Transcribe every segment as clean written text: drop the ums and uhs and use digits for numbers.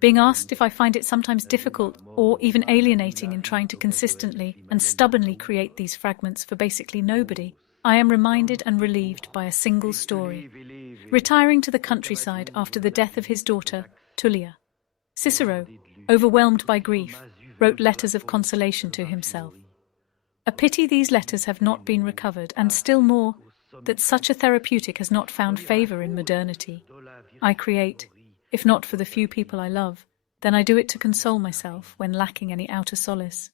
Being asked if I find it sometimes difficult or even alienating in trying to consistently and stubbornly create these fragments for basically nobody, I am reminded and relieved by a single story. Retiring to the countryside after the death of his daughter, Tullia, Cicero, overwhelmed by grief, wrote letters of consolation to himself. A pity these letters have not been recovered, and still more, that such a therapeutic has not found favour in modernity. I create, if not for the few people I love, then I do it to console myself when lacking any outer solace.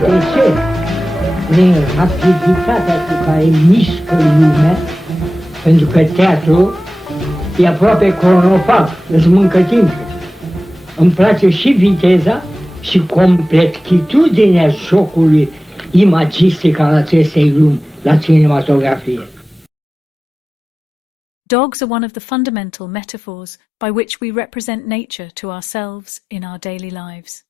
De ce? Prin rapiditatea cu care mișcă lumea, pentru că teatru e aproape cronofag, îți mâncă timpul. Îmi place și viteza și completitudinea jocului imagistic al acestei lumi la cinematografie. Dogs are one of the fundamental metaphors by which we represent nature to ourselves in our daily lives.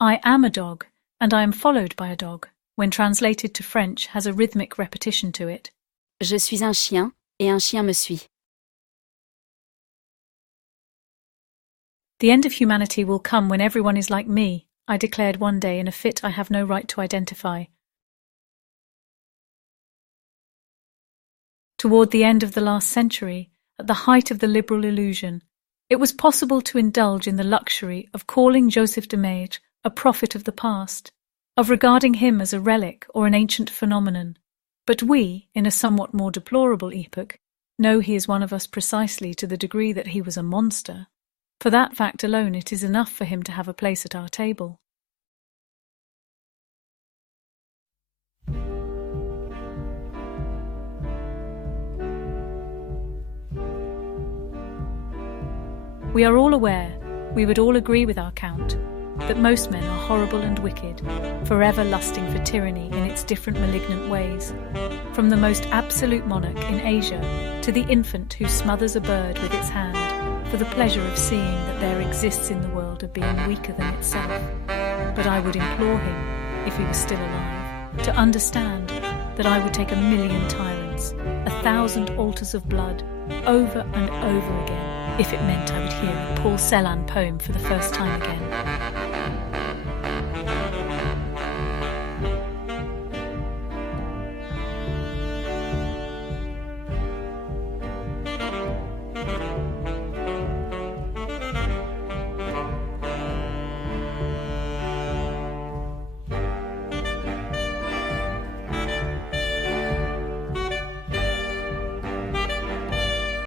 I am a dog, and I am followed by a dog, when translated to French, has a rhythmic repetition to it. Je suis un chien, et un chien me suit. The end of humanity will come when everyone is like me, I declared one day in a fit I have no right to identify. Toward the end of the last century, at the height of the liberal illusion, it was possible to indulge in the luxury of calling Joseph de Maistre a prophet of the past, of regarding him as a relic or an ancient phenomenon. But we, in a somewhat more deplorable epoch, know he is one of us precisely to the degree that he was a monster. For that fact alone it is enough for him to have a place at our table. We are all aware, we would all agree with our Count, that most men are horrible and wicked, forever lusting for tyranny in its different malignant ways, from the most absolute monarch in Asia to the infant who smothers a bird with its hand for the pleasure of seeing that there exists in the world a being weaker than itself. But I would implore him, if he was still alive, to understand that I would take 1,000,000 tyrants, 1,000 altars of blood, over and over again, if it meant I would hear a Paul Celan poem for the first time again.